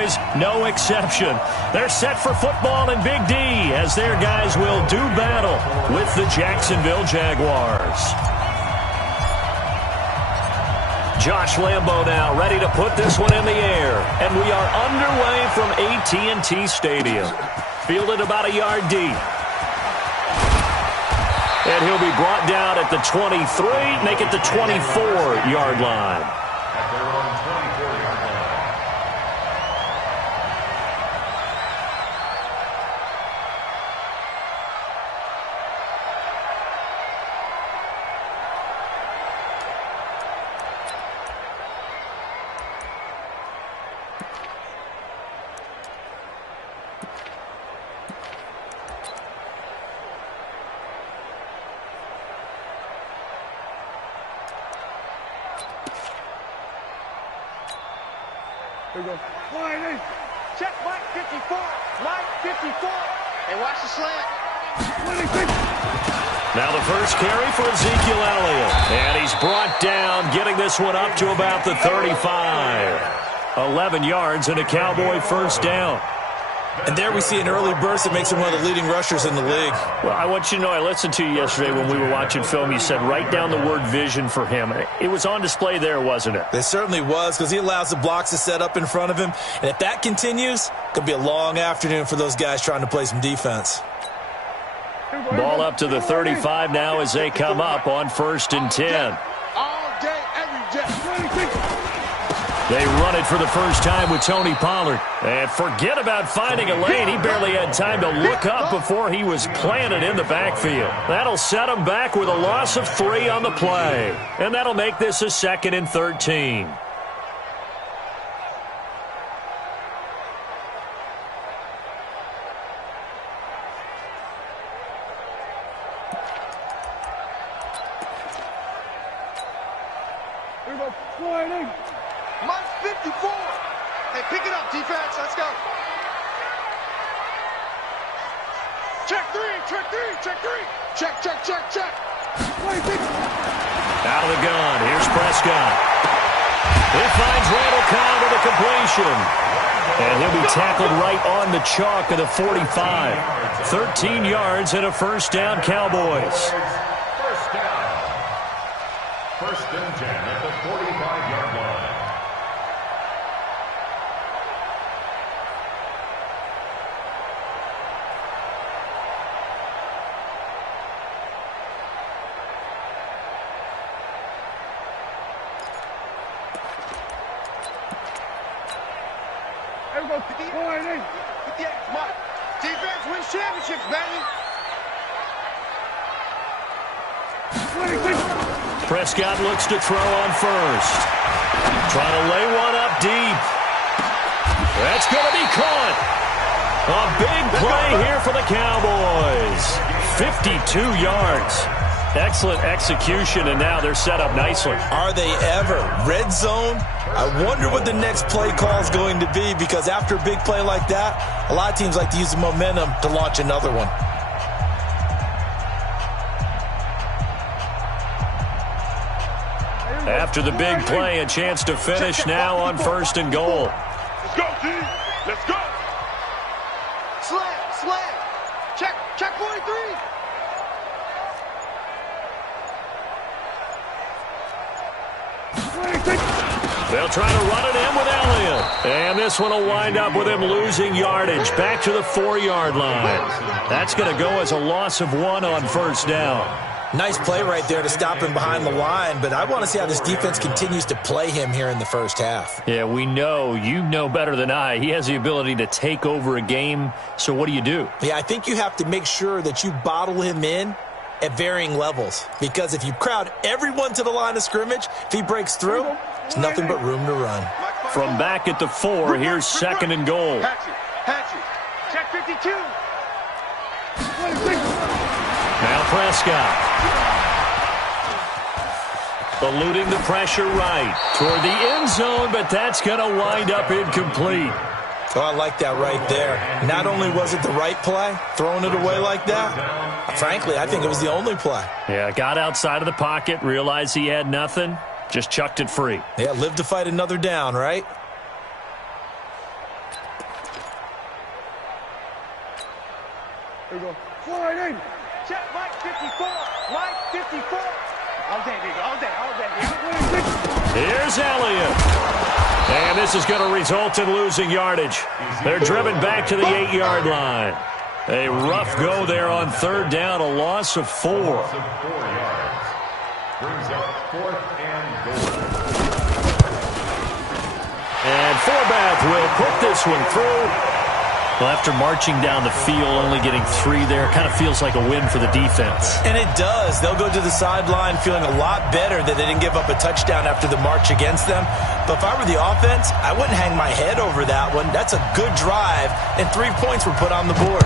Cowboys, no exception. They're set for football in Big D as their guys will do battle with the Jacksonville Jaguars. Josh Lambo now ready to put this one in the air. And we are underway from AT&T Stadium. Fielded about a yard deep. And he'll be brought down at the 23, make it the 24-yard line. At their own 24-yard line. Here we go. Check Mike 54. Mike 54. And watch the slant. Now the first carry for Ezekiel Elliott. And he's brought down, getting this one up to about the 35. 11 yards and a Cowboy first down. And there we see an early burst that makes him one of the leading rushers in the league. Well, I want you to know, I listened to you yesterday when we were watching film. You said write down the word vision for him. It was on display there, wasn't it? It certainly was, because he allows the blocks to set up in front of him. And if that continues, it could be a long afternoon for those guys trying to play some defense. Ball up to the 35 now as they come up on 1st and 10. All day, every day. They run it for the first time with Tony Pollard. And forget about finding a lane. He barely had time to look up before he was planted in the backfield. That'll set him back with a loss of 3 on the play. And that'll make this a 2nd and 13. Mike 54. Hey, pick it up, defense. Let's go. Check 3, check 3, check 3. Check, check, check, check. Out of the gun. Here's Prescott. It finds Randall Cobb with a completion. And he'll be tackled right on the chalk of the 45. 13 yards and a first down, Cowboys. First down. 1st and 10 at the 45-yard line. Mike, defense wins championships, baby. Prescott looks to throw on first. Trying to lay one up deep. That's going to be caught. A big play here for the Cowboys. 52 yards. Excellent execution, and now they're set up nicely. Are they ever? Red zone? I wonder what the next play call is going to be, because after a big play like that, a lot of teams like to use the momentum to launch another one. After the big play, a chance to finish now on 1st and goal. Let's go, team. Let's go. Slam, slam. Check, check 43. They'll try to run it in with Elliott. And this one will wind up with him losing yardage back to the 4-yard line. That's going to go as a loss of 1 on 1st down. Nice play right there to stop him behind the line, but I want to see how this defense continues to play him here in the first half. Yeah, we know. You know better than I. He has the ability to take over a game, so what do you do? Yeah, I think you have to make sure that you bottle him in at varying levels, because if you crowd everyone to the line of scrimmage, if he breaks through, there's nothing but room to run. From back at the 4, here's 2nd and goal. Hatchet. Check 52. Now Prescott. Eluding the pressure right toward the end zone, but that's going to wind up incomplete. Oh, I like that right there. Not only was it the right play, throwing it away like that, frankly, I think it was the only play. Yeah, got outside of the pocket, realized he had nothing, just chucked it free. Yeah, live to fight another down, right? Here we go. Slide in. Check Mike 54. Mike 54. All day, baby. All day. All day. Here's Elliott. And this is going to result in losing yardage. They're driven back to the 8-yard line. A rough go there on third down, a loss of 4. Loss of 4 yards. Brings up 4th and goal. And Forbath will put this one through. Well, after marching down the field, only getting 3 there, kind of feels like a win for the defense. And it does. They'll go to the sideline feeling a lot better that they didn't give up a touchdown after the march against them. But if I were the offense, I wouldn't hang my head over that one. That's a good drive, and 3 points were put on the board.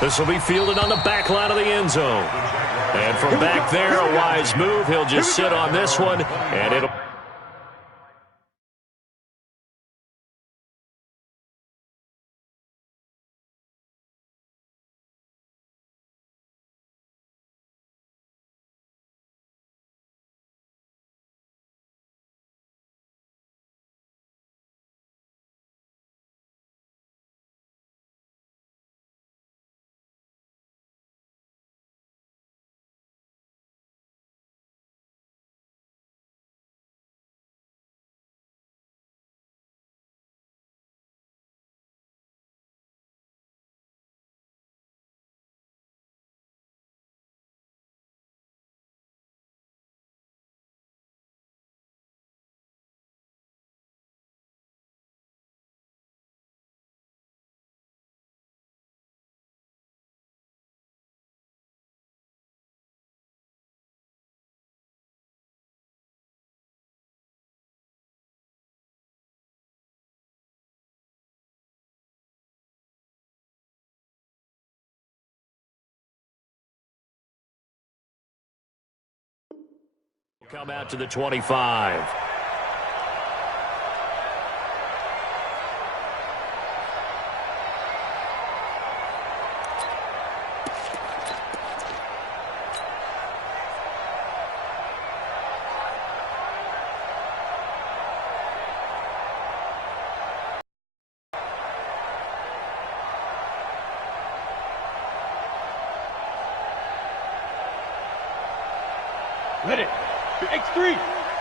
This will be fielded on the back line of the end zone. And from back there, a wise move. He'll just sit on this one, and it'll... Come out to the 25. Ready. X3,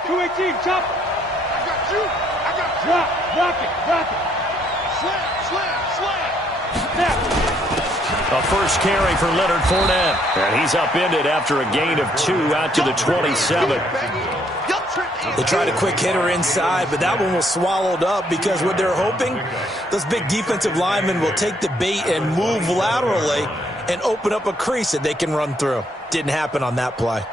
218, chop. I got you. I got you. Rock it. Slam. A first carry for Leonard Fournette. And he's upended after a gain of 2 out to the 27. They tried a quick hitter inside, but that one was swallowed up because what they're hoping, those big defensive linemen will take the bait and move laterally and open up a crease that they can run through. Didn't happen on that play.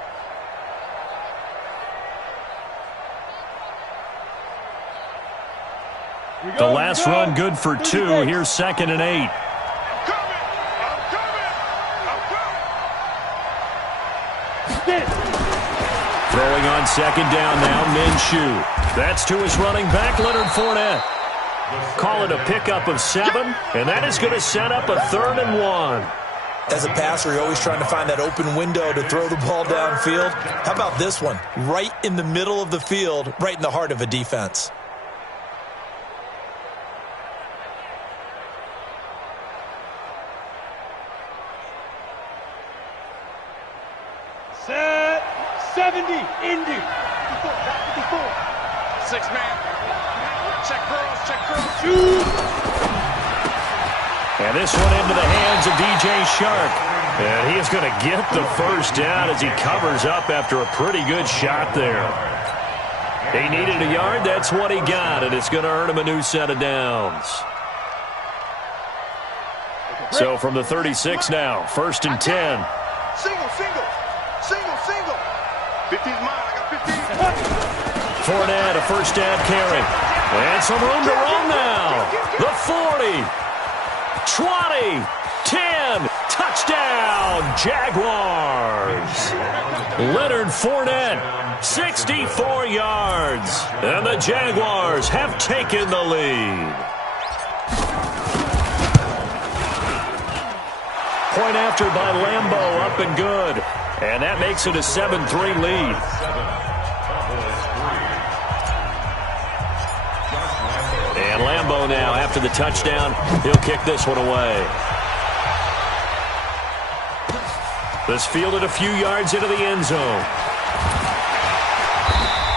The last run good for 2. Here's 2nd and 8. Throwing on 2nd down now, Minshew. That's to his running back, Leonard Fournette. Call it a pickup of 7, and that is going to set up a 3rd and 1. As a passer, you're always trying to find that open window to throw the ball downfield. How about this one? Right in the middle of the field, right in the heart of a defense. Set. 70. Indy. 54. 6-man. Check curls. Shoot. And this one into the hands of DJ Shark. And he is going to get the first down as he covers up after a pretty good shot there. He needed a yard. That's what he got, and it's going to earn him a new set of downs. So from the 36 now, 1st and 10. Single. 15's mine. I got 15. Fournette, a first down carry. And some room to run now. The 40, 20, 10, touchdown, Jaguars. Leonard Fournette, 64 yards. And the Jaguars have taken the lead. Point after by Lambeau, up and good. And that makes it a 7-3 lead. And Lambeau now, after after the touchdown. He'll kick this one away. This fielded a few yards into the end zone.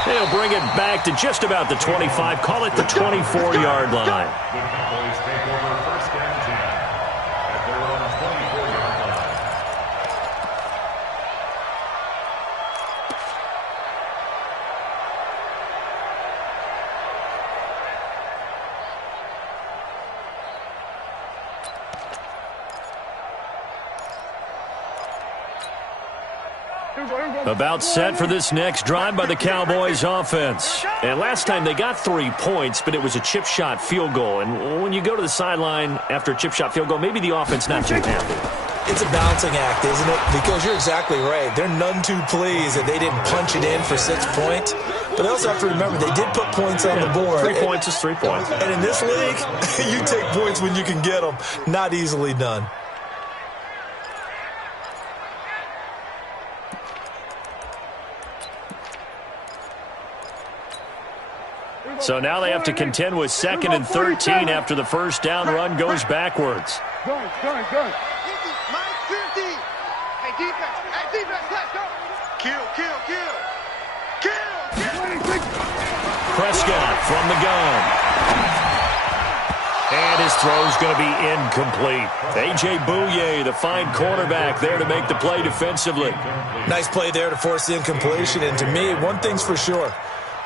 They'll bring it back to just about the 25. Call it the 24-yard line. The Cowboys take over first and 10 at their own 24-yard line. About set for this next drive by the Cowboys offense. And last time they got 3 points, but it was a chip shot field goal. And when you go to the sideline after a chip shot field goal, maybe the offense not too happy. It's a balancing act, isn't it? Because you're exactly right. They're none too pleased that they didn't punch it in for 6 points. But they also have to remember they did put points on the board. 3 points is 3 points. And in this league, you take points when you can get them. Not easily done. So now they have to contend with 2nd and 13 after the first down run goes backwards. Gun. Minus 50. Hey, defense. Let's go. Kill. Prescott from the gun. And his throw's going to be incomplete. A.J. Bouye, the fine cornerback, there to make the play defensively. Nice play there to force the incompletion. And to me, one thing's for sure.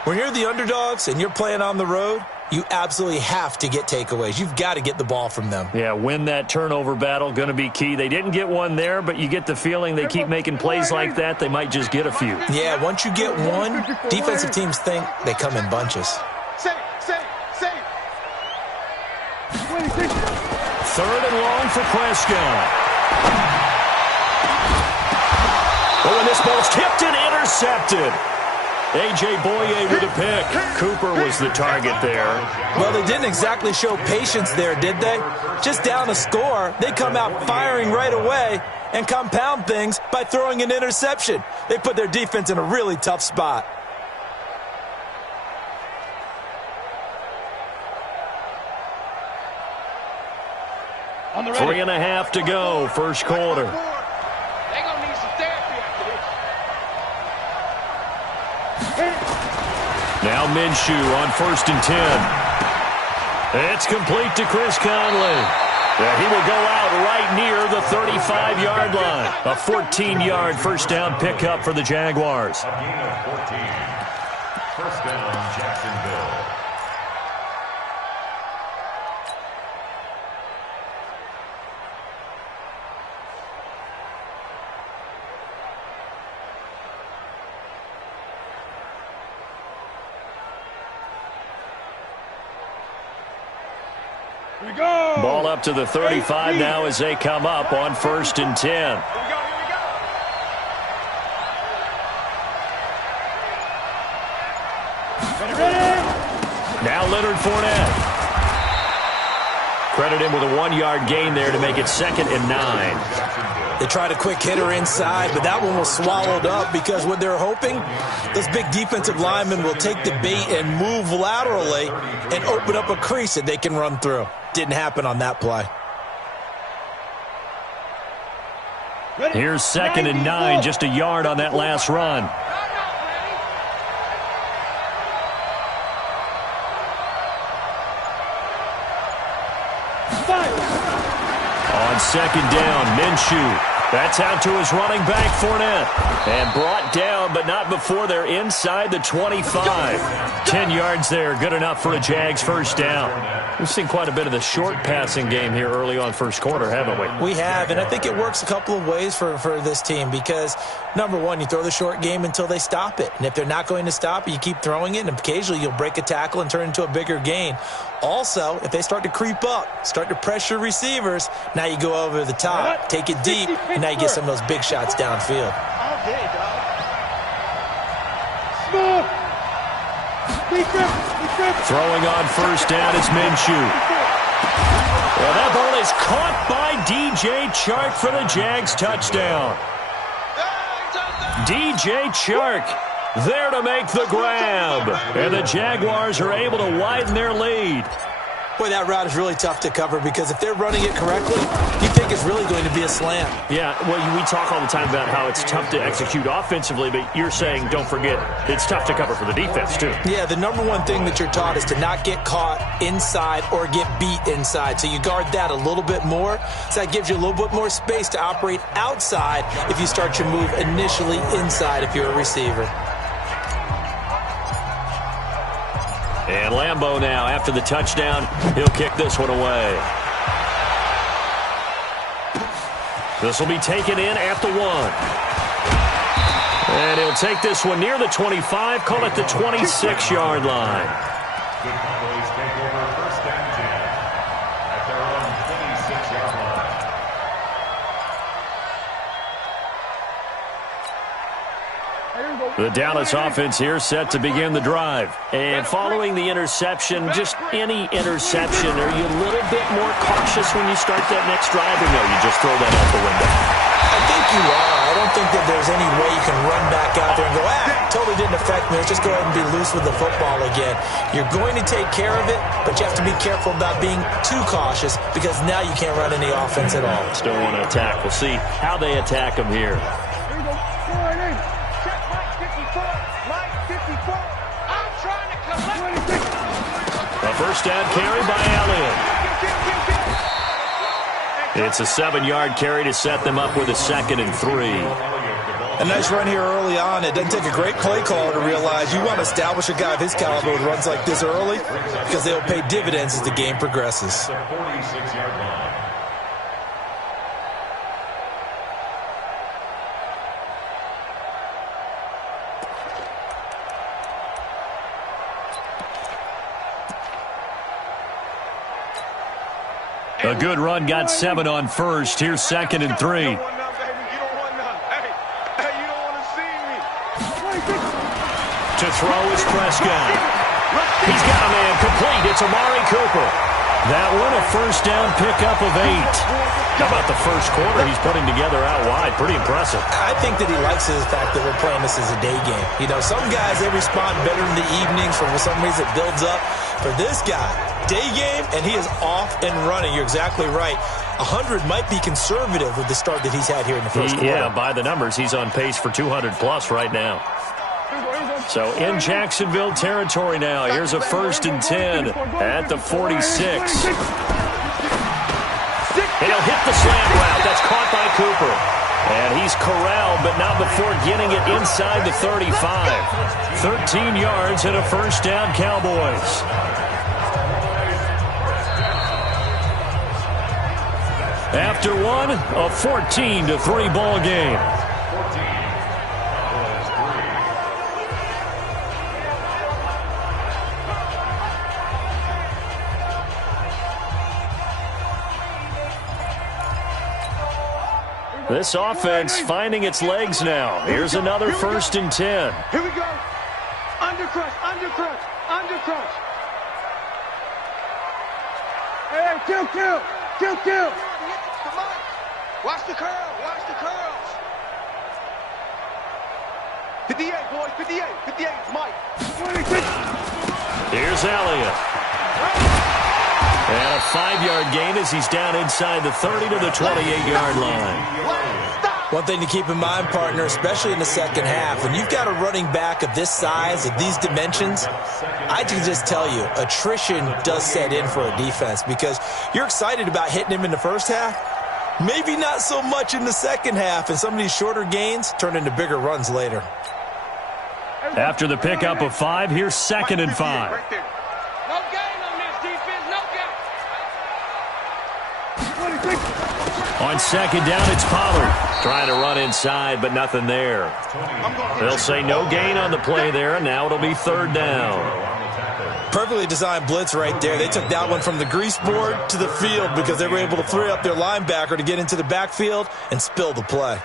When you're the underdogs and you're playing on the road, you absolutely have to get takeaways. You've got to get the ball from them. Yeah, win that turnover battle, going to be key. They didn't get one there, but you get the feeling they keep making plays like that, they might just get a few. Yeah, once you get one, defensive teams think they come in bunches. Safe. 3rd and long for Prescott. Oh, and this ball's tipped and intercepted. A.J. Bouye with a pick. Cooper was the target there. Well, they didn't exactly show patience there, did they? Just down a score, they come out firing right away and compound things by throwing an interception. They put their defense in a really tough spot. On the 3.5 to go, first quarter. They gonna need some therapy after this. Now Minshew on 1st and 10. It's complete to Chris Conley. He will go out right near the 35-yard line. A 14-yard first down pickup for the Jaguars. A gain of 14. First down, Jacksonville. Ball up to the 35 now as they come up on 1st and 10. Here we go. Now Leonard Fournette. Credit him with a 1-yard gain there to make it 2nd and 9. They tried a quick hitter inside, but that one was swallowed up because what they're hoping, those big defensive linemen will take the bait and move laterally and open up a crease that they can run through. Didn't happen on that play. Here's 2nd and 9, just a yard on that last run. On 2nd down, Minshew. That's out to his running back, Fournette. And brought down, but not before they're inside the 25. 10 yards there, good enough for a Jags first down. We've seen quite a bit of the short passing game here early on first quarter, haven't we? We have, and I think it works a couple of ways for this team because, number one, you throw the short game until they stop it. And if they're not going to stop it, you keep throwing it, and occasionally you'll break a tackle and turn it into a bigger gain. Also, if they start to creep up, start to pressure receivers, now you go over the top, take it deep, and now you get some of those big shots downfield. All day, dog. Throwing on first down is Minshew. Well, that ball is caught by D.J. Chark for the Jags touchdown. D.J. Chark there to make the grab. And the Jaguars are able to widen their lead. Boy, that route is really tough to cover because if they're running it correctly, you think it's really going to be a slant. Yeah, well, we talk all the time about how it's tough to execute offensively, but you're saying, don't forget, it's tough to cover for the defense, too. Yeah, the number one thing that you're taught is to not get caught inside or get beat inside. So you guard that a little bit more. So that gives you a little bit more space to operate outside if you start your move initially inside if you're a receiver. And Lambeau now, after the touchdown, he'll kick this one away. This will be taken in at the 1. And he'll take this one near the 25, call it the 26-yard line. The Cowboys take over first and 10 at their own 26-yard line. The Dallas offense here set to begin the drive. And following the interception, just any interception, are you a little bit more cautious when you start that next drive, or no, you just throw that out the window? I think you are. I don't think that there's any way you can run back out there and go, totally didn't affect me. Let's just go ahead and be loose with the football again. You're going to take care of it, but you have to be careful about being too cautious because now you can't run any offense at all. Still want to attack. We'll see how they attack them here. A first down carry by Elliott. It's a 7-yard carry to set them up with a 2nd and 3. A nice run here early on. It doesn't take a great play caller to realize you want to establish a guy of his caliber who runs like this early because they'll pay dividends as the game progresses. The 46-yard line. A good run, got 7 on first. Here's 2nd and 3. To throw is Prescott. He's got a man complete. It's Amari Cooper. That one, a first down pickup of 8. How about the first quarter he's putting together out wide? Pretty impressive. I think that he likes the fact that we're playing this as a day game. You know, some guys, they respond better in the evenings. For some reason, it builds up. For this guy, day game, and he is off and running. You're exactly right. 100 might be conservative with the start that he's had here in the first quarter. Yeah, by the numbers, he's on pace for 200-plus right now. So in Jacksonville territory now. Here's a 1st and 10 at the 46. He'll hit the slant route. That's caught by Cooper. And he's corralled, but not before getting it inside the 35. 13 yards and a first down, Cowboys. After one, a 14-3 ball game. This offense finding its legs now. Here's another 1st and 10. Here we go. Undercrush, undercrush, undercrush. Hey, kill. Watch the curl, watch the curls. 58, boys, 58, Mike. 26. Here's Elliott. And a 5-yard gain as he's down inside the 30 to the 28-yard line. One thing to keep in mind, partner, especially in the second half, when you've got a running back of this size, of these dimensions, I can just tell you, attrition does set in for a defense because you're excited about hitting him in the first half, maybe not so much in the second half, and some of these shorter gains turn into bigger runs later. After the pickup of 5, here's 2nd and 5. No gain on this defense, no gain. 26. On 2nd down, it's Pollard. Trying to run inside, but nothing there. They'll say no gain on the play there, and now it'll be 3rd down. Perfectly designed blitz right there. They took that one from the grease board to the field because they were able to free up their linebacker to get into the backfield and spill the play.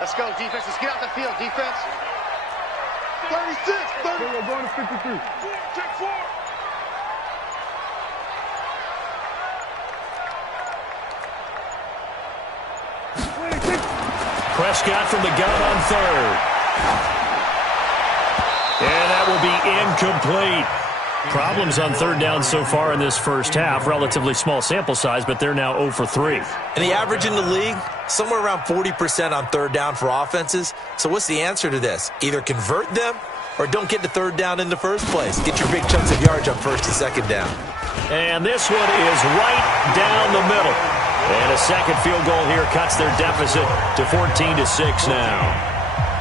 Let's go, defense. Let's get out the field, defense. 36, 30. We're going to 53. Take 4. Prescott from the gun on third. And that will be incomplete. Problems on third down so far in this first half. Relatively small sample size, but they're now 0 for 3. And the average in the league, somewhere around 40% on third down for offenses. So what's the answer to this? Either convert them or don't get to third down in the first place. Get your big chunks of yards on first and second down. And this one is right down the middle. And a second field goal here cuts their deficit to 14-6 now.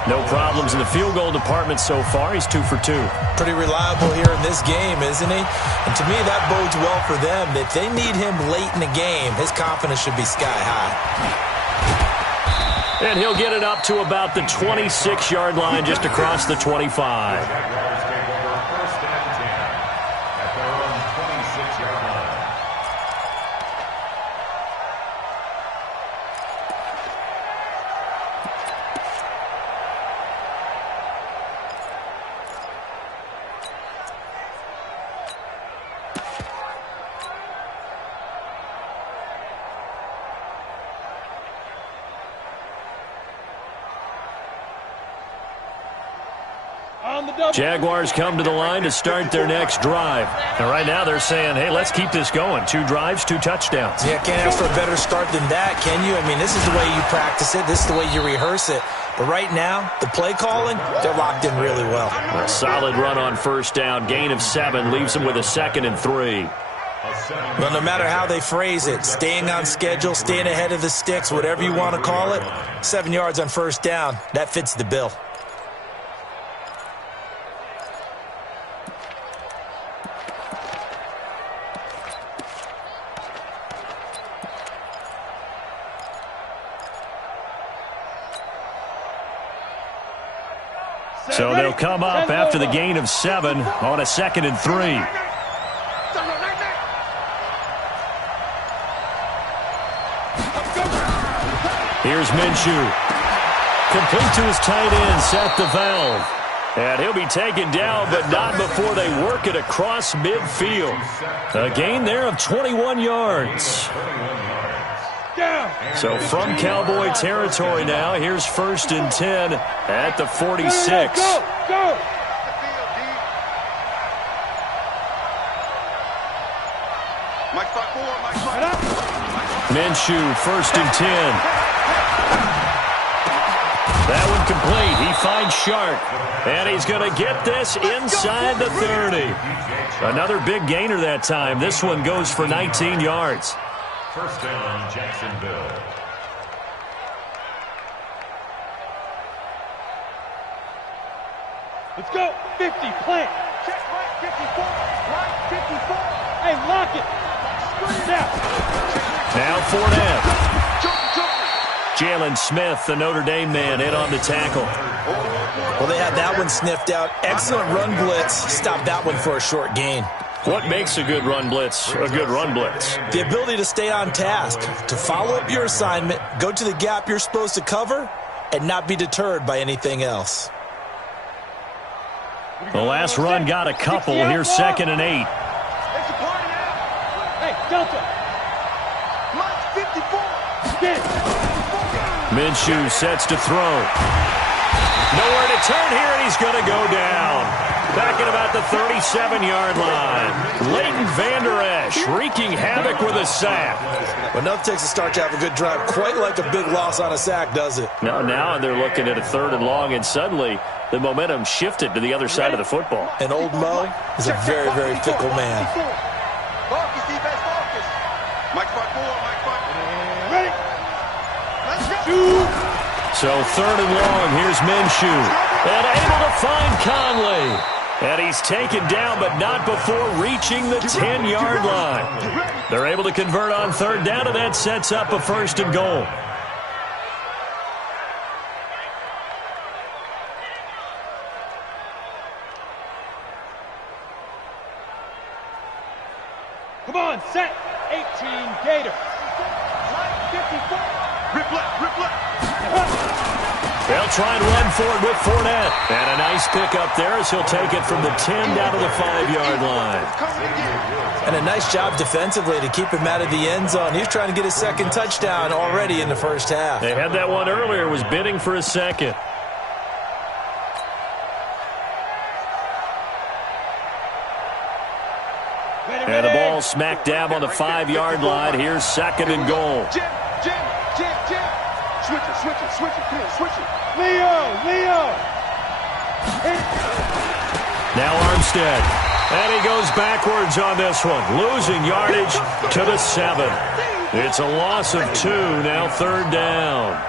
No problems in the field goal department so far. He's 2 for 2. Pretty reliable here in this game, isn't he? And to me, that bodes well for them. If they need him late in the game, his confidence should be sky high. And he'll get it up to about the 26-yard line, just across the 25. Jaguars take over first and 10 at their own 26-yard line. Jaguars come to the line to start their next drive. And right now they're saying, hey, let's keep this going. 2 drives, 2 touchdowns. Yeah, can't ask for a better start than that, can you? I mean, this is the way you practice it. This is the way you rehearse it. But right now, the play calling, they're locked in really well. A solid run on first down. Gain of 7 leaves them with a 2nd and 3. Well, no matter how they phrase it, staying on schedule, staying ahead of the sticks, whatever you want to call it, 7 yards on first down, that fits the bill. So they'll come up after the gain of 7 on a 2nd and 3. Here's Minshew. Complete to his tight end, Seth the Valve. And he'll be taken down, but not before they work it across midfield. A gain there of 21 yards. So from Cowboy territory now, here's 1st and 10 at the 46. Go! Minshew, 1st and 10. That one complete. He finds Shark. And he's going to get this inside the 30. Another big gainer that time. This one goes for 19 yards. First down, Jacksonville. Let's go. 50, plant. Check right, 54. Right, 54. Hey, lock it. Now Fournette. Jalen Smith, the Notre Dame man, in on the tackle. Well, they had that one sniffed out. Excellent run blitz. Stopped that one for a short gain. What makes a good run blitz a good run blitz? The ability to stay on task, to follow up your assignment, go to the gap you're supposed to cover, and not be deterred by anything else. The last run got a couple. Here's 2nd and 8. Hey, Delta. 54. Minshew sets to throw. Nowhere to turn here, and he's going to go down. Back at about the 37-yard line. Leighton Vander Esch wreaking havoc with a sack. Well, nothing takes a start to have a good drive. Quite like a big loss on a sack, does it? Now they're looking at a 3rd and long, and suddenly the momentum shifted to the other side of the football. And old Mo is a very, very fickle man. Focus, defense, focus. Mike 5-4, Mike 5. Ready? Let's go. So 3rd and long, here's Minshew. And able to find Conley. And he's taken down, but not before reaching the 10-yard line. They're able to convert on 3rd down, and that sets up a 1st and goal. Come on, set. 18, Gator. Right, 54. Rip left, rip left. They'll try and run for it with Fournette. And a nice pickup there as he'll take it from the 10 down to the 5-yard line. And a nice job defensively to keep him out of the end zone. He was trying to get his second touchdown already in the first half. They had that one earlier, was bidding for a second. And the ball smack dab on the 5-yard line. Here's 2nd and goal. Jim. Switch it. Come on, switch it. Leo. Now Armstead. And he goes backwards on this one. Losing yardage to the 7. It's a loss of 2. Now 3rd down.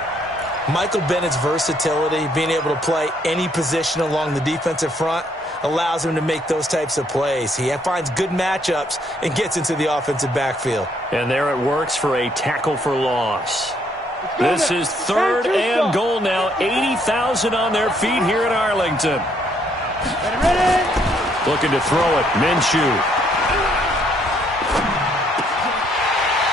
Michael Bennett's versatility, being able to play any position along the defensive front, allows him to make those types of plays. He finds good matchups and gets into the offensive backfield. And there it works for a tackle for loss. This is 3rd and goal now. 80,000 on their feet here in Arlington. Looking to throw it. Minshew.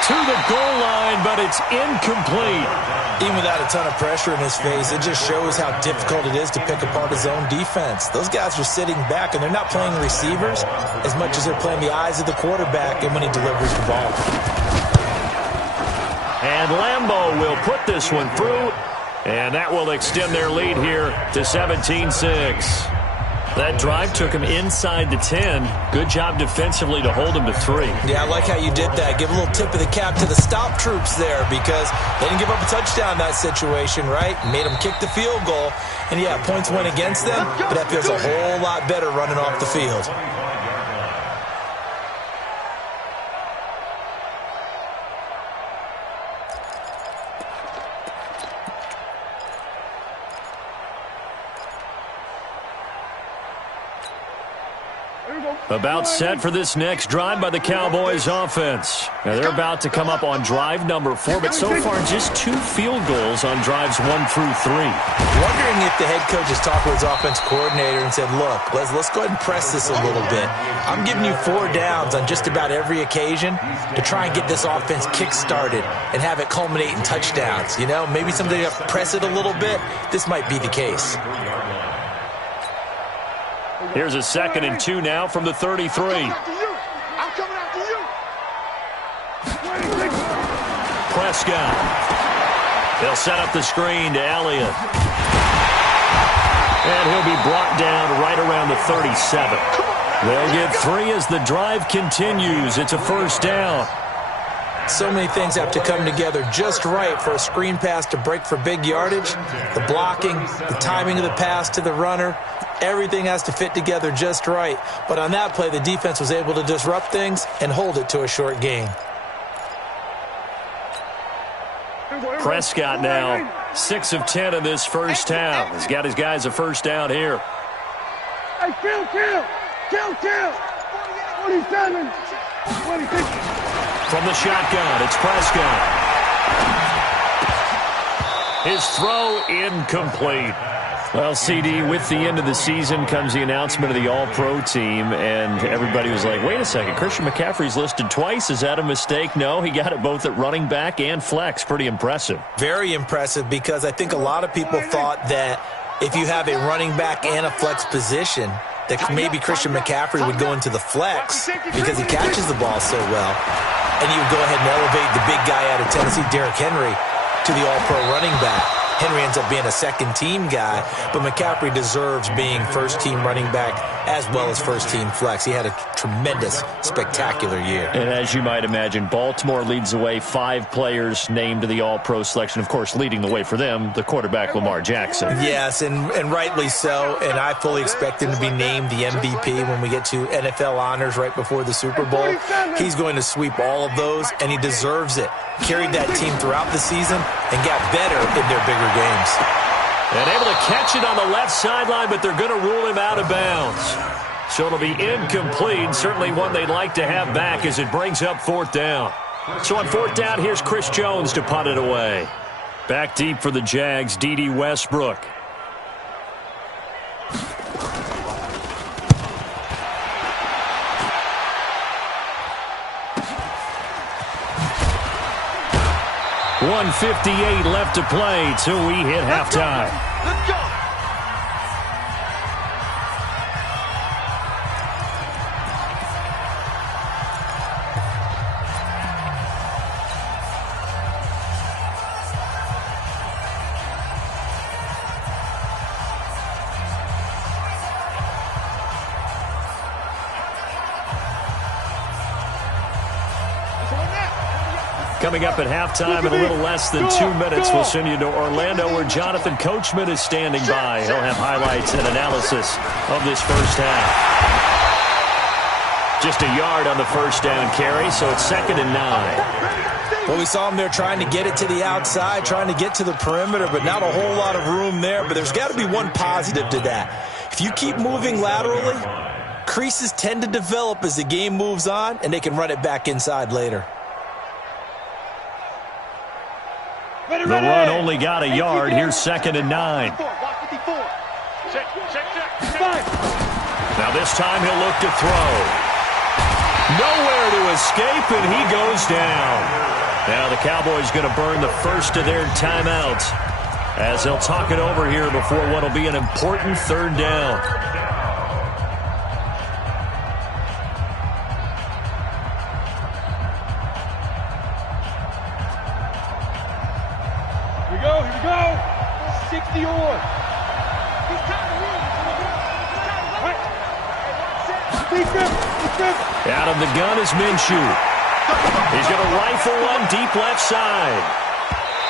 To the goal line, but it's incomplete. Even without a ton of pressure in his face, it just shows how difficult it is to pick apart his own defense. Those guys are sitting back, and they're not playing receivers as much as they're playing the eyes of the quarterback and when he delivers the ball. And Lambeau will put this one through, and that will extend their lead here to 17-6. That drive took him inside the 10. Good job defensively to hold him to 3. Yeah, I like how you did that. Give a little tip of the cap to the stop troops there because they didn't give up a touchdown in that situation, right? Made them kick the field goal. And, yeah, points went against them, but that feels a whole lot better running off the field. About set for this next drive by the Cowboys offense. Now they're about to come up on drive number 4, but so far just 2 field goals on drives 1 through 3. Wondering if the head coach has talked with his offense coordinator and said, look, let's go ahead and press this a little bit. I'm giving you 4 downs on just about every occasion to try and get this offense kick-started and have it culminate in touchdowns. You know, maybe someday you have to press it a little bit. This might be the case. Here's a 2nd and 2 now from the 33. I'm coming after you. Prescott. They'll set up the screen to Elliott. And he'll be brought down right around the 37. They'll get 3 as the drive continues. It's a 1st down. So many things have to come together just right for a screen pass to break for big yardage. The blocking, the timing of the pass to the runner, everything has to fit together just right. But on that play, the defense was able to disrupt things and hold it to a short gain. Prescott now 6 of 10 in this first half. He's got his guys a 1st down here. Hey, kill. 47. 26. From the shotgun, it's Prescott. His throw incomplete. Well, CD, with the end of the season comes the announcement of the All-Pro team, and everybody was like, wait a second, Christian McCaffrey's listed twice. Is that a mistake? No, he got it both at running back and flex. Pretty impressive. Very impressive because I think a lot of people thought that if you have a running back and a flex position, that maybe Christian McCaffrey would go into the flex because he catches the ball so well. And you would go ahead and elevate the big guy out of Tennessee, Derrick Henry, to the All-Pro running back. Henry ends up being a second-team guy, but McCaffrey deserves being first-team running back as well as first-team flex. He had a tremendous, spectacular year. And as you might imagine, Baltimore leads the way. 5 players named to the All-Pro selection. Of course, leading the way for them, the quarterback Lamar Jackson. Yes, and rightly so. And I fully expect him to be named the MVP when we get to NFL honors right before the Super Bowl. He's going to sweep all of those, and he deserves it. Carried that team throughout the season and got better in their bigger games. And able to catch it on the left sideline, but they're going to rule him out of bounds. So it'll be incomplete. Certainly one they'd like to have back as it brings up 4th down. So on 4th down, here's Chris Jones to punt it away. Back deep for the Jags, D.D. Westbrook. .158 left to play till we hit halftime. Coming up at halftime in a little less than 2 minutes, we'll send you to Orlando where Jonathan Coachman is standing by. He'll have highlights and analysis of this first half. Just a yard on the first down carry, so it's 2nd and 9. Well, we saw him there trying to get it to the outside, trying to get to the perimeter, but not a whole lot of room there. But there's got to be one positive to that. If you keep moving laterally, creases tend to develop as the game moves on, and they can run it back inside later. The run only got a yard. Here's 2nd and 9. Now this time he'll look to throw. Nowhere to escape, and he goes down. Now the Cowboys going to burn the first of their timeouts as they'll talk it over here before what will be an important 3rd down. Here we go. 60 on. Out of the gun is Minshew. He's going to rifle one deep left side.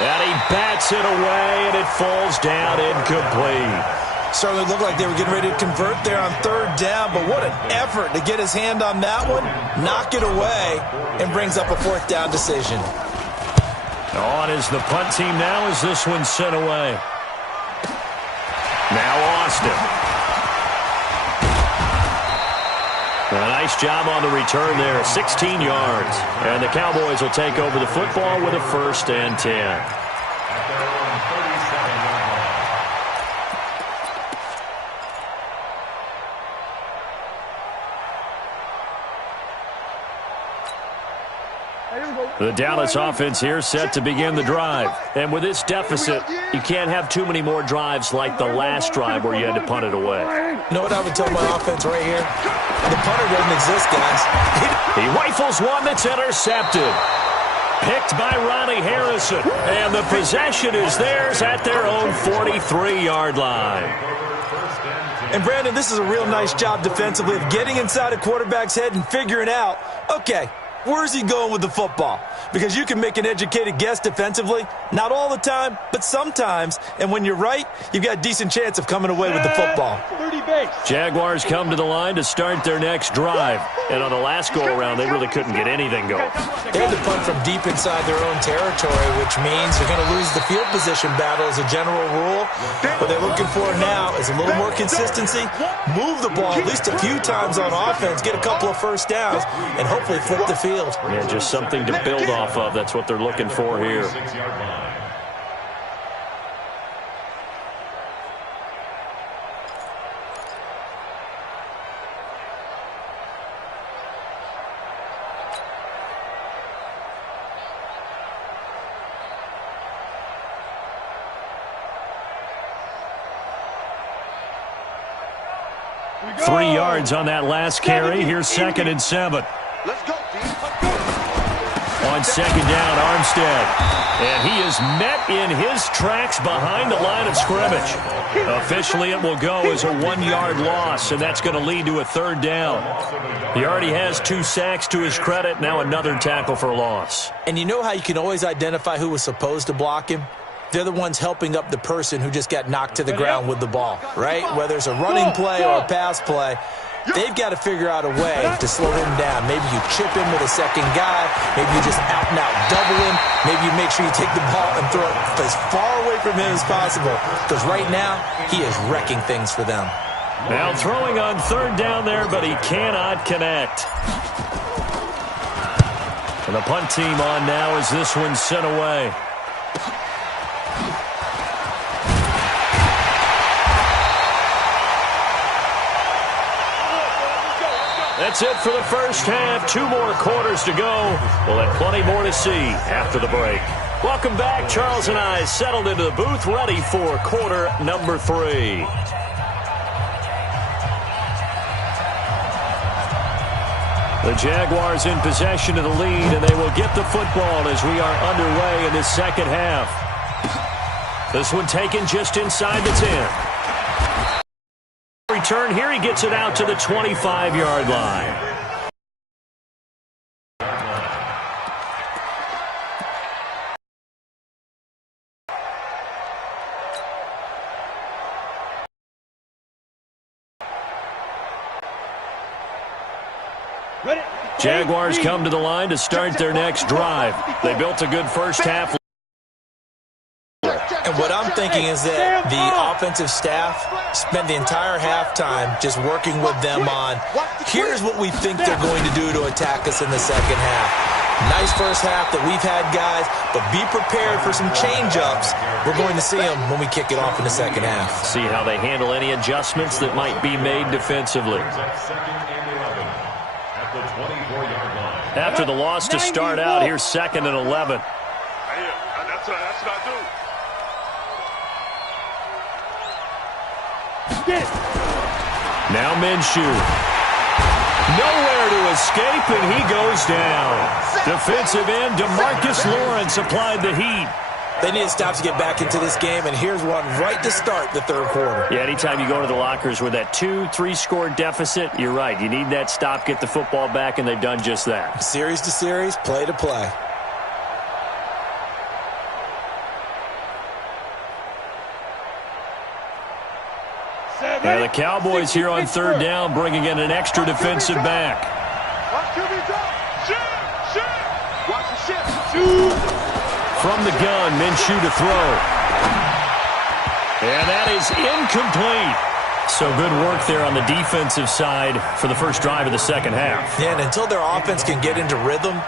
And he bats it away, and it falls down incomplete. Certainly looked like they were getting ready to convert there on 3rd down, but what an effort to get his hand on that one, knock it away, and brings up a 4th down decision. On is the punt team now as this one's sent away. Now Austin. A nice job on the return there, 16 yards. And the Cowboys will take over the football with a 1st and 10. The Dallas offense here set to begin the drive. And with this deficit, you can't have too many more drives like the last drive where you had to punt it away. You know what I would tell my offense right here? The punter doesn't exist, guys. He rifles one that's intercepted. Picked by Ronnie Harrison. And the possession is theirs at their own 43-yard line. And, Brandon, this is a real nice job defensively of getting inside a quarterback's head and figuring out, okay, where's he going with the football? Because you can make an educated guess defensively. Not all the time, but sometimes. And when you're right, you've got a decent chance of coming away with the football. Jaguars come to the line to start their next drive. And on the last go-around, they really couldn't get anything going. They had to punt from deep inside their own territory, which means they're going to lose the field position battle as a general rule. What they're looking for now is a little more consistency, move the ball at least a few times on offense, get a couple of 1st downs, and hopefully flip the field. Yeah, just something to build off of. That's what they're looking for here. 3 yards on that last carry. Here's 2nd and 7. Let's go, On 2nd down, Armstead. And he is met in his tracks behind the line of scrimmage. Officially, it will go as a 1-yard loss, and that's going to lead to a 3rd down. He already has 2 sacks to his credit. Now another tackle for loss. And you know how you can always identify who was supposed to block him? They're the ones helping up the person who just got knocked to the ground with the ball, right? Whether it's a running play or a pass play, they've got to figure out a way to slow him down. Maybe you chip him with a 2nd guy. Maybe you just out-and-out double him. Maybe you make sure you take the ball and throw it as far away from him as possible. Because right now, he is wrecking things for them. Now throwing on 3rd down there, but he cannot connect. And the punt team on now as this one's sent away. That's it for the first half. 2 more quarters to go. We'll have plenty more to see after the break. Welcome back. Charles and I settled into the booth, ready for quarter number 3. The Jaguars in possession of the lead, and they will get the football as we are underway in the second half. This one taken just inside the 10. Return here, he gets it out to the 25-yard line. Jaguars come to the line to start their next drive. They built a good first half. And what I'm thinking is that the offensive staff spend the entire halftime just working with them on, here's what we think they're going to do to attack us in the second half. Nice first half that we've had, guys, but be prepared for some change-ups. We're going to see them when we kick it off in the second half. See how they handle any adjustments that might be made defensively. After the loss to start out, here's 2nd and 11. That's what I do. Now Minshew. Nowhere to escape, and he goes down. Defensive end DeMarcus Lawrence applied the heat. They need to stop to get back into this game, and here's one right to start the third quarter. Yeah, anytime you go to the lockers with that 2-3 score deficit, you're right. You need that stop, get the football back, and they've done just that. Series to series, play to play. Now the Cowboys here on third down, bringing in an extra defensive back. From the gun, Minshew to throw. And that is incomplete. So good work there on the defensive side for the first drive of the second half. Yeah, and until their offense can get into rhythm,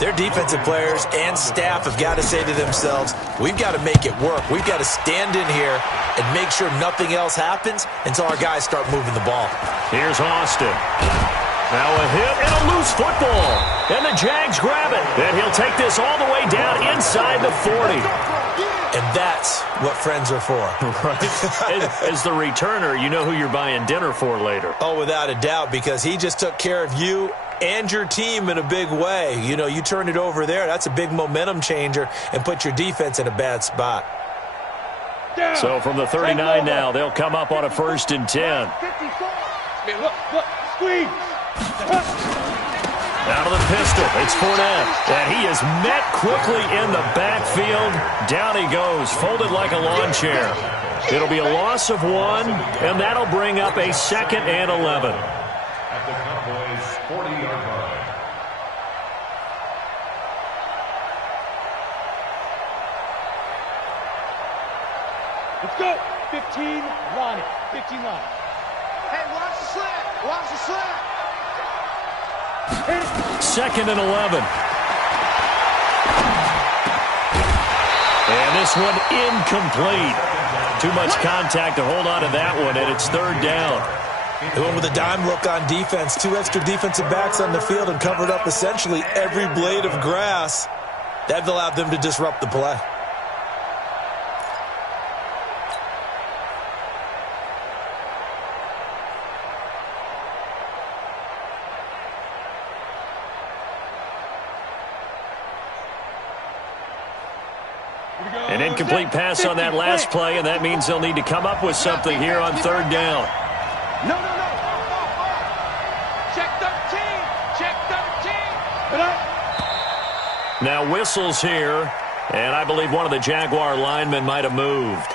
their defensive players and staff have got to say to themselves, we've got to make it work. We've got to stand in here and make sure nothing else happens until our guys start moving the ball. Here's Austin. Now a hit and a loose football. And the Jags grab it. And he'll take this all the way down inside the 40. And that's what friends are for. Right. As the returner, you know who you're buying dinner for later. Oh, without a doubt, because he just took care of you and your team in a big way. You know, you turn it over there, that's a big momentum changer, and put your defense in a bad spot. So from the 39 now, they'll come up on a 1st and 10. Look, squeeze. Out of the pistol, it's Fournette. And he is met quickly in the backfield. Down he goes, folded like a lawn chair. It'll be a loss of 1, and that'll bring up a 2nd and 11. At the Cowboys' 40-yard line. Let's go. 15 line. 15 line. Hey, watch the slant. Watch the slant. 2nd and 11. And this one incomplete. Too much contact to hold on to that one, and it's 3rd down. They went with a dime look on defense. 2 extra defensive backs on the field and covered up essentially every blade of grass. That allowed them to disrupt the play. An incomplete pass on that last play, and that means they'll need to come up with something here on 3rd down. No. Check 13. Check 13. Now whistles here, and I believe one of the Jaguar linemen might have moved.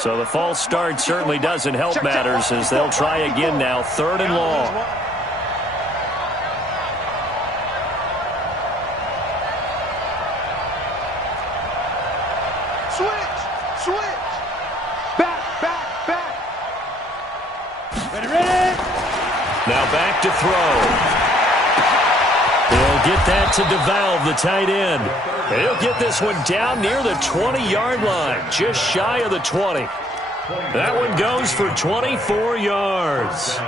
So the false start certainly doesn't help matters as they'll try again now, 3rd and long. Switch. Back. Ready. Now back to throw. He'll get that to DeValve, the tight end. And he'll get this one down near the 20-yard line, just shy of the 20. That one goes for 24 yards.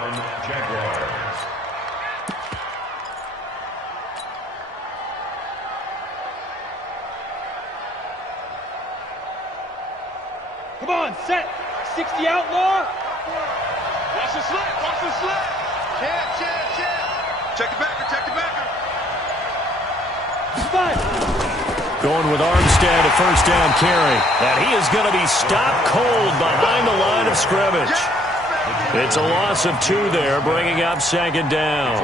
Come on, set. 60 outlaw. Watch the slant. Check. Check the backer. Going with Armstead, a 1st down carry. And he is going to be stopped cold behind the line of scrimmage. It's a loss of 2 there, bringing up 2nd down.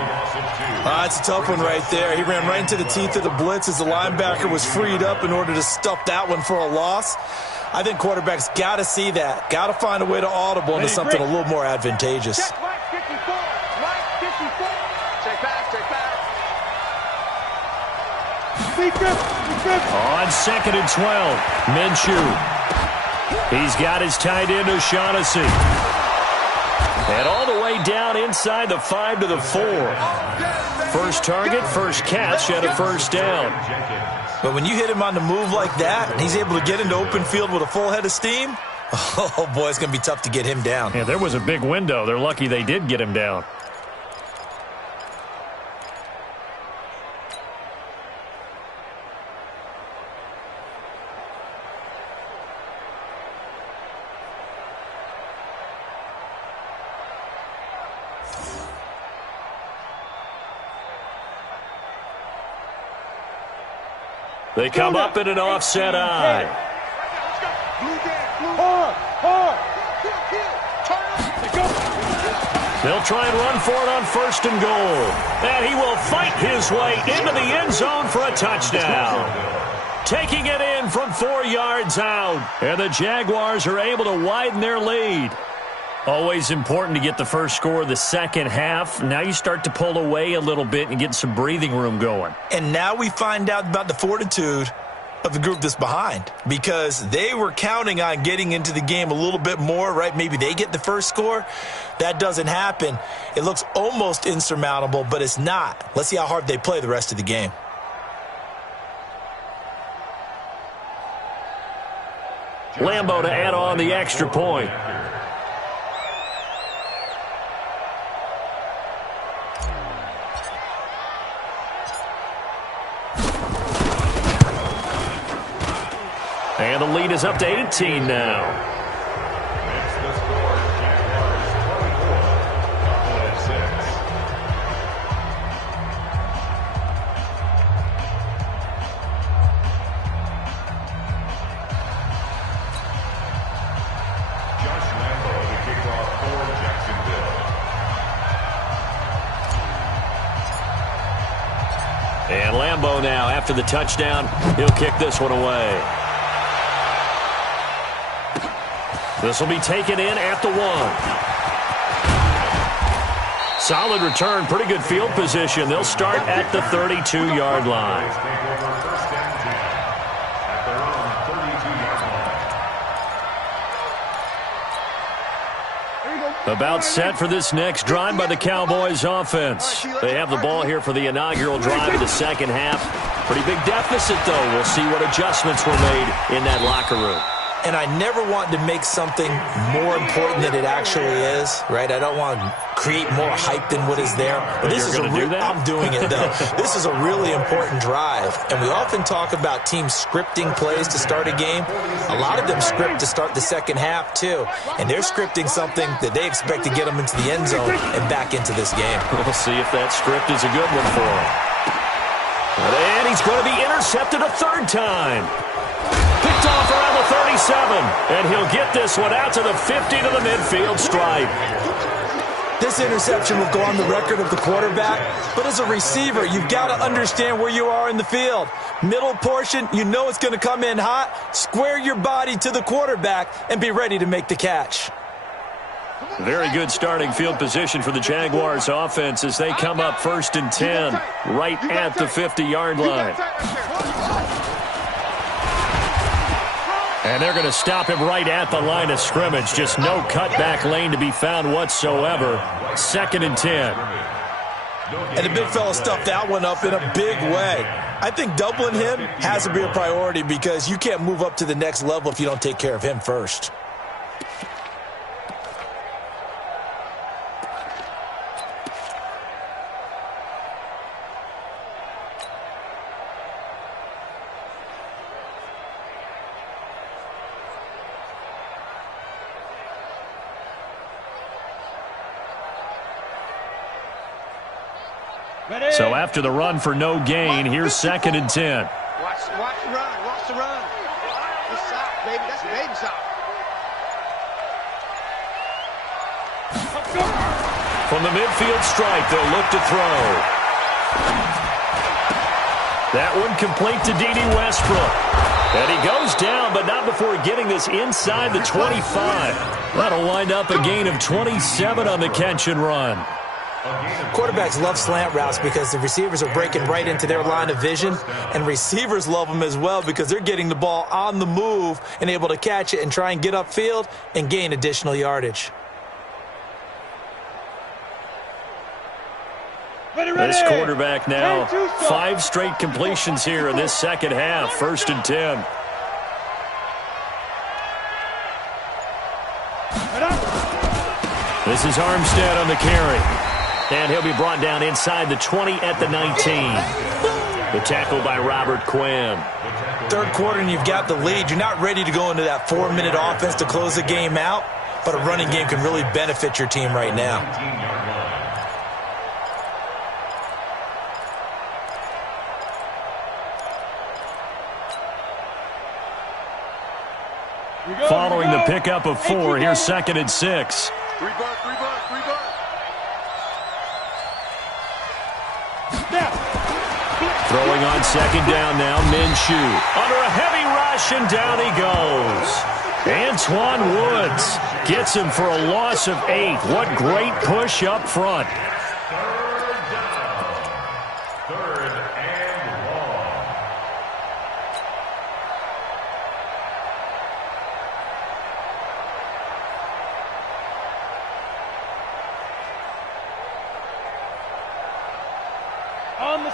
It's a tough one right there. He ran right into the teeth of the blitz as the linebacker was freed up in order to stuff that one for a loss. I think quarterbacks got to see that. Got to find a way to audible into something a little more advantageous. Check back. On 2nd and 12, Minshew. He's got his tight end O'Shaughnessy. And all the way down inside the 5 to the 4. First target, first catch, and a first down. But when you hit him on the move like that, and he's able to get into open field with a full head of steam, oh, boy, it's going to be tough to get him down. Yeah, there was a big window. They're lucky they did get him down. They come up in an offset eye. They'll try and run for it on 1st and goal. And he will fight his way into the end zone for a touchdown. Taking it in from 4 yards out. And the Jaguars are able to widen their lead. Always important to get the first score of the second half. Now you start to pull away a little bit and get some breathing room going. And now we find out about the fortitude of the group that's behind, because they were counting on getting into the game a little bit more, right? Maybe they get the first score. That doesn't happen. It looks almost insurmountable, but it's not. Let's see how hard they play the rest of the game. Lambeau to add on the extra point. And the lead is up to 18 now. It's the score, Jaguars 24, 6. Josh Lambeau to kick off for Jacksonville. And Lambeau now, after the touchdown, he'll kick this one away. This will be taken in at the 1. Solid return, pretty good field position. They'll start at the 32-yard line. About set for this next drive by the Cowboys offense. They have the ball here for the inaugural drive of the second half. Pretty big deficit, though. We'll see what adjustments were made in that locker room. And I never want to make something more important than it actually is, right? I don't want to create more hype than what is there. But this is I'm doing it, though. This is a really important drive. And we often talk about teams scripting plays to start a game. A lot of them script to start the second half, too. And they're scripting something that they expect to get them into the end zone and back into this game. We'll see if that script is a good one for him. And he's going to be intercepted a 3rd time. Picked off around the 37, and he'll get this one out to the 50 to the midfield stripe. This interception will go on the record of the quarterback, but as a receiver, you've got to understand where you are in the field. Middle portion, you know it's going to come in hot. Square your body to the quarterback and be ready to make the catch. Very good starting field position for the Jaguars offense as they come up 1st and 10, right at the 50-yard line. And they're going to stop him right at the line of scrimmage. Just no cutback lane to be found whatsoever. 2nd and 10. And the big fella stuffed that one up in a big way. I think doubling him has to be a priority because you can't move up to the next level if you don't take care of him first. So after the run for no gain, here's 2nd and 10. Watch the run. Watch the run. That's soft, baby. That's baby soft. From the midfield stripe, they'll look to throw. That one complete to D.D. Westbrook. And he goes down, but not before getting this inside the 25. That'll wind up a gain of 27 on the catch and run. Quarterbacks love slant routes because the receivers are breaking right into their line of vision, and receivers love them as well because they're getting the ball on the move and able to catch it and try and get upfield and gain additional yardage. This quarterback now 5 straight completions here in this second half. 1st and 10. This is Armstead on the carry. And he'll be brought down inside the 20 at the 19. The tackle by Robert Quinn. Third quarter and you've got the lead. You're not ready to go into that 4-minute offense to close the game out, but a running game can really benefit your team right now. Following the pickup of 4, here's 2nd and 6. Throwing on 2nd down now, Minshew. Under a heavy rush, and down he goes. Antoine Woods gets him for a loss of 8. What great push up front.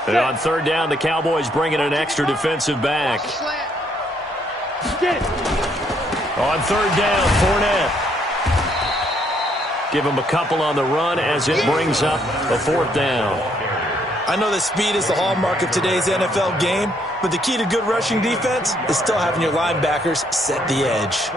And on 3rd down, the Cowboys bring in an extra defensive back. On 3rd down, Fournette. Give him a couple on the run as it brings up a 4th down. I know that speed is the hallmark of today's NFL game, but the key to good rushing defense is still having your linebackers set the edge.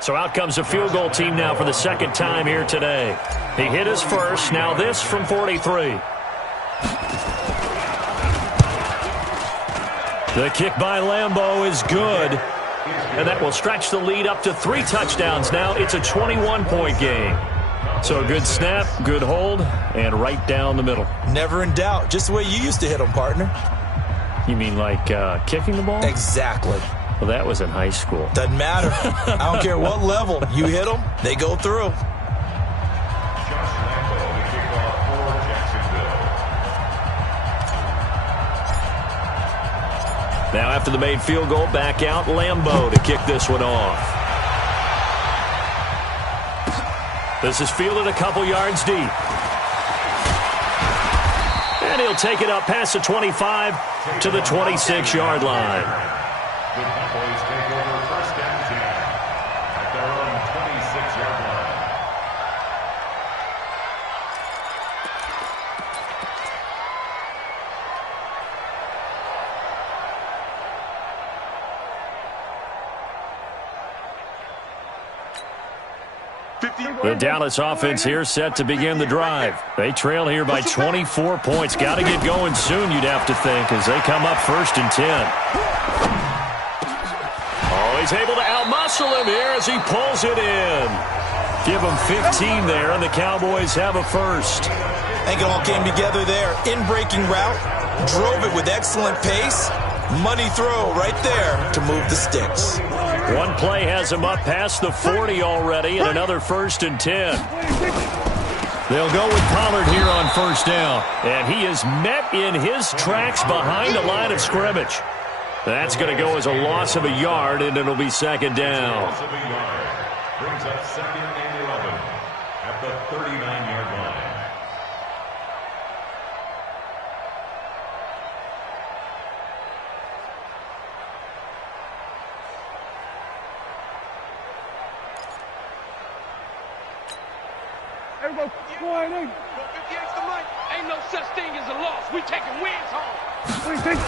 So out comes a field goal team now for the 2nd time here today. He hit his first. Now this from 43. The kick by Lambeau is good. And that will stretch the lead up to 3 touchdowns now. It's a 21-point game. So a good snap, good hold, and right down the middle. Never in doubt. Just the way you used to hit them, partner. You mean like kicking the ball? Exactly. Well, that was in high school. Doesn't matter. I don't care what level. You hit them, they go through. Now after the made field goal, back out Lambeau to kick this one off. This is fielded a couple yards deep. And he'll take it up past the 25 to the 26-yard line. The Cowboys take over 1st and 10 at their own 26-yard line. The Dallas offense here set to begin the drive. They trail here by 24 points. Got to get going soon, you'd have to think, as they come up 1st and 10. He's able to outmuscle him here as he pulls it in. Give him 15 there, and the Cowboys have a first. I think it all came together there. In-breaking route, drove it with excellent pace. Money throw right there to move the sticks. One play has him up past the 40 already, and another 1st and 10. They'll go with Pollard here on 1st down, and he is met in his tracks behind the line of scrimmage. That's going to go as a loss of a yard, and it'll be 2nd down. Loss of a yard brings up 2nd and 11 at the 39-yard line. Everybody, boy, ain't 58's the money. Ain't no such thing as a loss. We taking wins home. What do you think?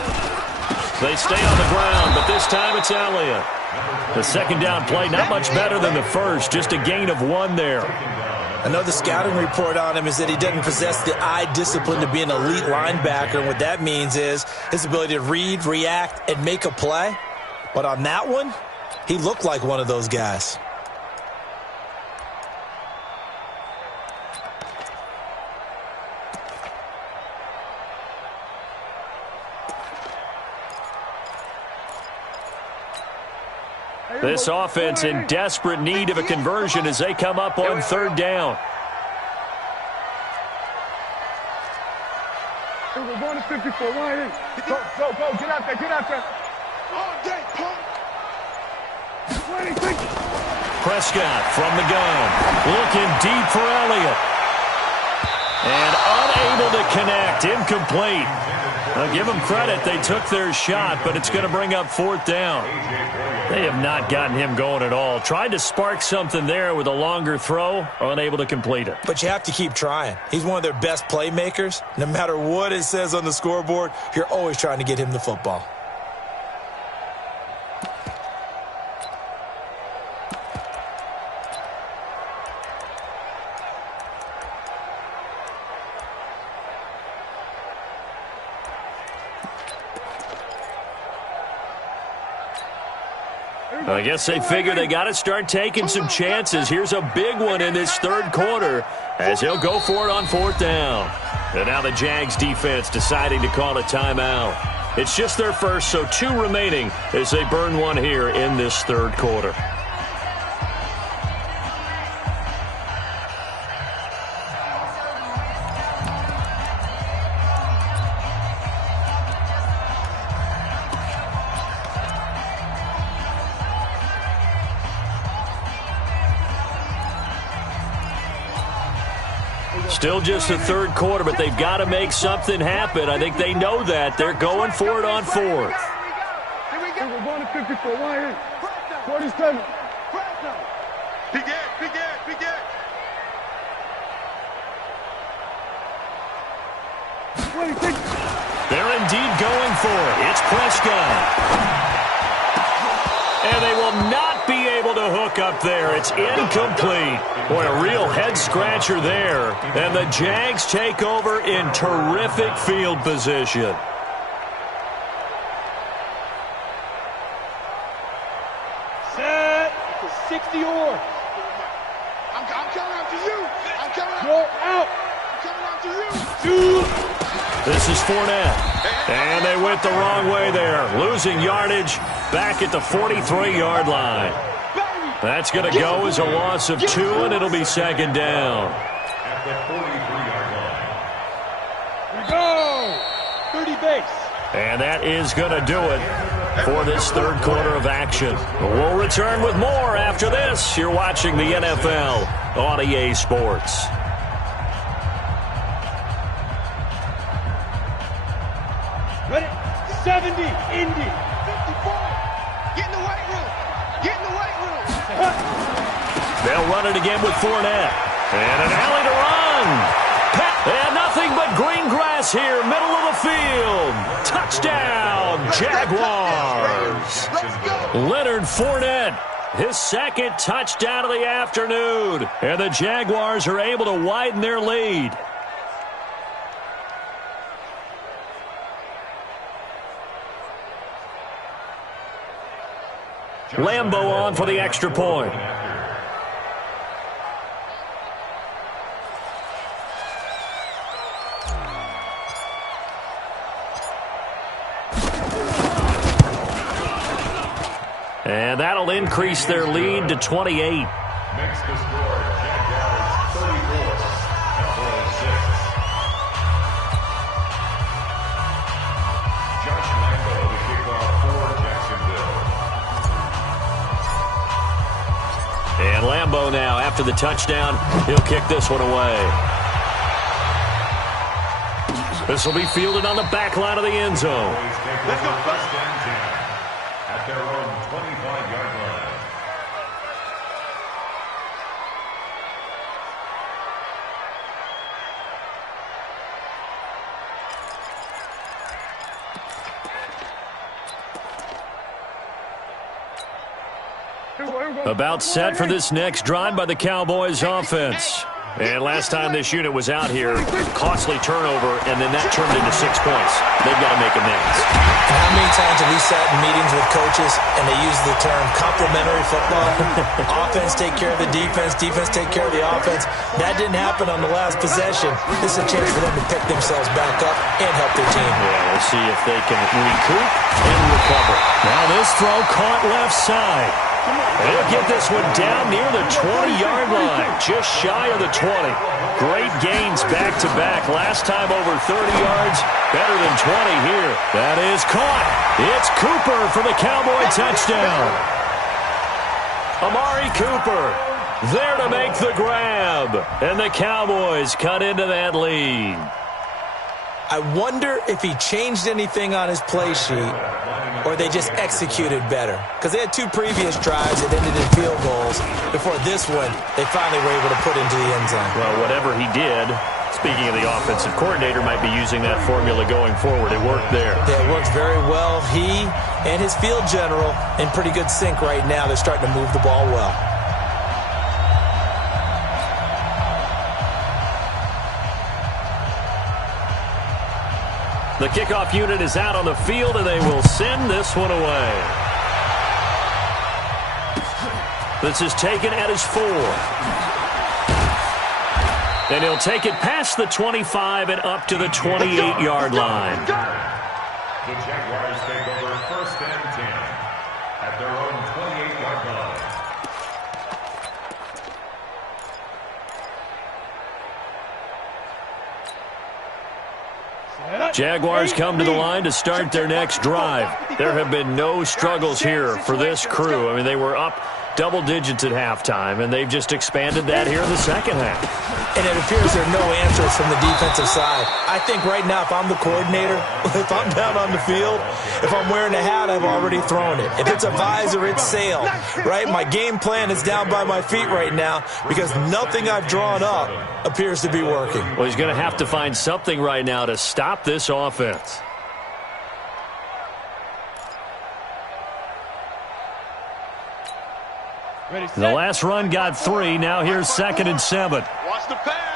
They stay on the ground, but this time it's Elliott. The 2nd down play, not much better than the first, just a gain of 1 there. Another scouting report on him is that he doesn't possess the eye discipline to be an elite linebacker. And what that means is his ability to read, react, and make a play. But on that one, he looked like one of those guys. This offense in desperate need of a conversion as they come up on third down. We're going to 54. Go, get out there. All day, punk. Prescott from the gun, looking deep for Elliott. And unable to connect, incomplete. Now give them credit, they took their shot, but it's going to bring up fourth down. They have not gotten him going at all. Tried to spark something there with a longer throw, unable to complete it. But you have to keep trying. He's one of their best playmakers. No matter what it says on the scoreboard, you're always trying to get him the football. I guess they figure they got to start taking some chances. Here's a big one in this third quarter as he'll go for it on fourth down. And now the Jags defense deciding to call a timeout. It's just their first, so 2 remaining as they burn one here in this third quarter. Still just the third quarter, but they've got to make something happen. I think they know that. They're going for it on fourth. Here we go. We're going to 54. 47. Big it. 26. They're indeed going for it. It's Prescott. And they will not be able to hook up there. It's incomplete. Boy, a real head-scratcher there. And the Jags take over in terrific field position. Set. 60 or. I'm coming out to you. Go out. I'm coming out to you. 2. This is Fournette. And they went the wrong way there. Losing yardage back at the 43-yard line. That's going to go as a loss of 2, and it'll be second down. At the 43-yard line. Here we go. 30 base. And that is going to do it for this third quarter of action. We'll return with more after this. You're watching the NFL on EA Sports. Ready? 70, Indy. 54. Get in the weight room. They'll run it again with Fournette. And an alley to run. And nothing but green grass here, middle of the field. Touchdown, Jaguars. Leonard Fournette, his second touchdown of the afternoon. And the Jaguars are able to widen their lead. Lambeau on for the extra point. And that'll increase their lead to 28. Makes the score Jaguars 34, Cowboys 6. Josh Lambeau to kick off for Jacksonville. And Lambeau now, after the touchdown, he'll kick this one away. This will be fielded on the back line of the end zone. Let's go, first and 10 at their own 25-yard line. About set for this next drive by the Cowboys offense. And last time this unit was out here, costly turnover, and then that turned into 6 points. They've got to make amends. And how many times have we sat in meetings with coaches and they use the term complementary football? Offense take care of the defense, defense take care of the offense. That didn't happen on the last possession. This is a chance for them to pick themselves back up and help their team. Yeah, we'll see if they can recoup and recover. Now this throw caught left side. They'll get this one down near the 20-yard line, just shy of the 20. Great gains back-to-back. Last time over 30 yards, better than 20 here. That is caught. It's Cooper for the Cowboy touchdown. Amari Cooper there to make the grab. And the Cowboys cut into that lead. I wonder if he changed anything on his play sheet or they just executed better. Because they had 2 previous drives that ended in field goals. Before this one, they finally were able to put into the end zone. Well, whatever he did, speaking of the offensive coordinator, might be using that formula going forward. It worked there. Yeah, it worked very well. He and his field general in pretty good sync right now. They're starting to move the ball well. The kickoff unit is out on the field, and they will send this one away. This is taken at his 4. And he'll take it past the 25 and up to the 28-yard line. The Jaguars take over 1st and 10 at their own 28-yard line. Jaguars come to the line to start their next drive. There have been no struggles here for this crew. I mean, they were up double digits at halftime, and they've just expanded that here in the second half. And it appears there are no answers from the defensive side. I think right now, if I'm the coordinator, if I'm down on the field, if I'm wearing a hat, I've already thrown it. If it's a visor, it's sail, right? My game plan is down by my feet right now because nothing I've drawn up appears to be working. Well, he's going to have to find something right now to stop this offense. The last run got 3. Now here's 2nd and 7. Watch the pass.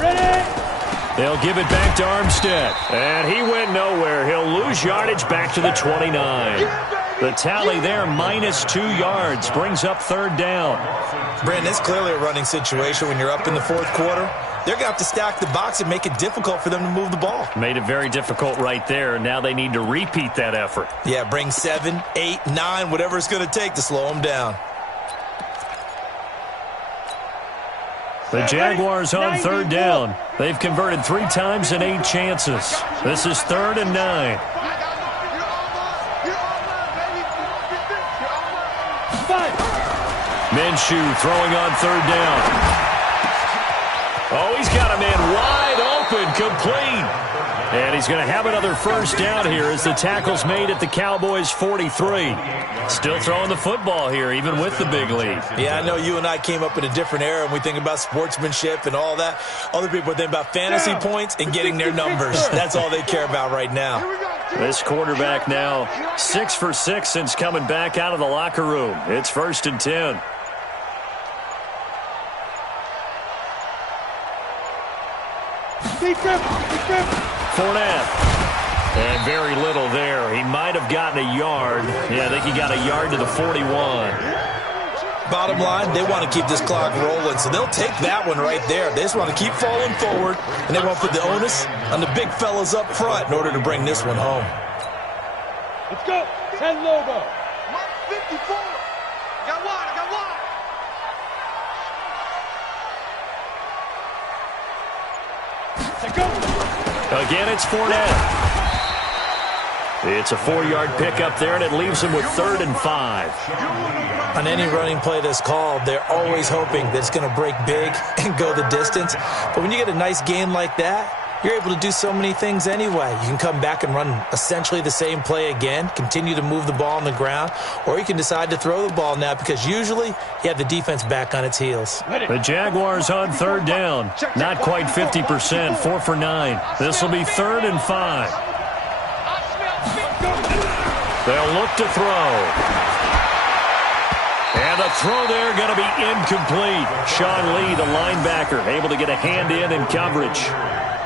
Ready. They'll give it back to Armstead. And he went nowhere. He'll lose yardage back to the 29. The tally there, -2 yards, brings up 3rd down. Brandon, it's clearly a running situation when you're up in the 4th quarter. They're going to have to stack the box and make it difficult for them to move the ball. Made it very difficult right there. Now they need to repeat that effort. Yeah, bring 7, 8, 9, whatever it's going to take to slow them down. The Jaguars on 3rd down. They've converted 3 times in 8 chances. This is 3rd and 9. Minshew throwing on 3rd down. Oh, he's got a man wide open, complete. And he's going to have another 1st down here as the tackle's made at the Cowboys' 43. Still throwing the football here, even with the big lead. Yeah, I know you and I came up in a different era, and we think about sportsmanship and all that. Other people think about fantasy points and getting their numbers. That's all they care about right now. This quarterback now 6 for 6 since coming back out of the locker room. It's 1st and 10. Fournette. And very little there. He might have gotten a yard. Yeah, I think he got a yard to the 41. Bottom line, they want to keep this clock rolling, so they'll take that one right there. They just want to keep falling forward, and they want to put the onus on the big fellas up front in order to bring this one home. Let's go. 10 logo. 54. Got one. I got one. Again, it's Fournette. It's a 4-yard pickup there, and it leaves him with 3rd and 5. On any running play that's called, they're always hoping that it's going to break big and go the distance. But when you get a nice gain like that, you're able to do so many things anyway. You can come back and run essentially the same play again, continue to move the ball on the ground, or you can decide to throw the ball now because usually you have the defense back on its heels. The Jaguars on 3rd down. Not quite 50%, 4 for 9. This will be 3rd and 5. They'll look to throw. And the throw there going to be incomplete. Sean Lee, the linebacker, able to get a hand in coverage.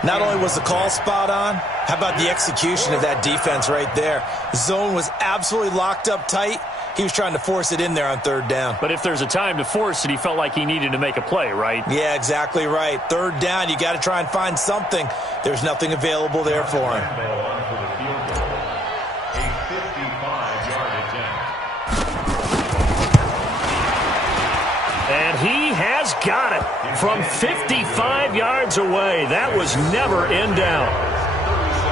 Not only was the call spot on, how about the execution of that defense right there? Zone was absolutely locked up tight. He was trying to force it in there on third down. But if there's a time to force it, he felt like he needed to make a play, right? Yeah, exactly right. Third down, you got to try and find something. There's nothing available there for him. A 55-yard attempt. And he has got it from 55 yards away. That was never in doubt.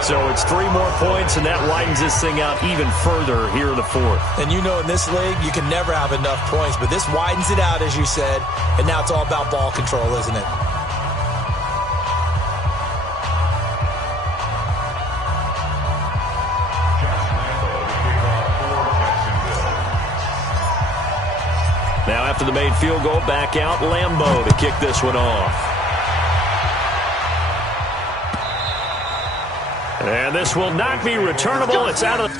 So it's 3 more points, and that widens this thing out even further here in the fourth. And you know in this league, you can never have enough points, but this widens it out, as you said, and now it's all about ball control, isn't it? Now after the made field goal, back out Lambeau to kick this one off. And this will not be returnable. It's out of